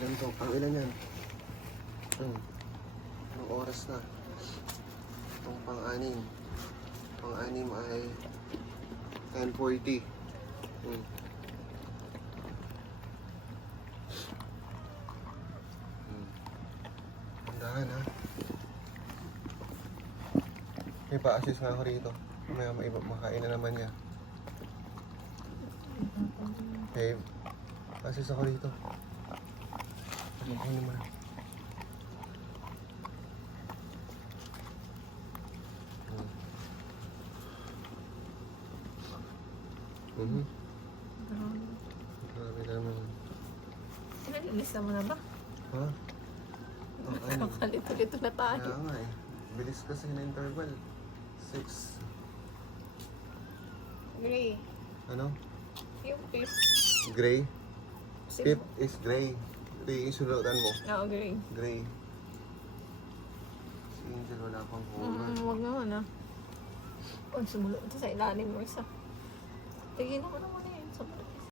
Ilan to? Ang ilan yan? Anong oras na? Itong pang-anim. Pang-anim ay 10:40. Andahan ha. May pa-assist nga ako rito. May makain na naman niya. Babe, assist ako rito. Kunin mo na. Grabe naman. Nililista mo na ba? Ha? Ang ano? Kalito-lito na tayo. Kaya nga eh. Bilis kasi na interval. 6. Gray. Ano? Yung fifth. Gray? Fifth is gray. Gray yung sulutan mo. Oo, gray. Gray. Si Angel wala pang color. Huwag naman ah. Oh, sumulot ito sa ilalim mo isa. Tignan mo naman eh.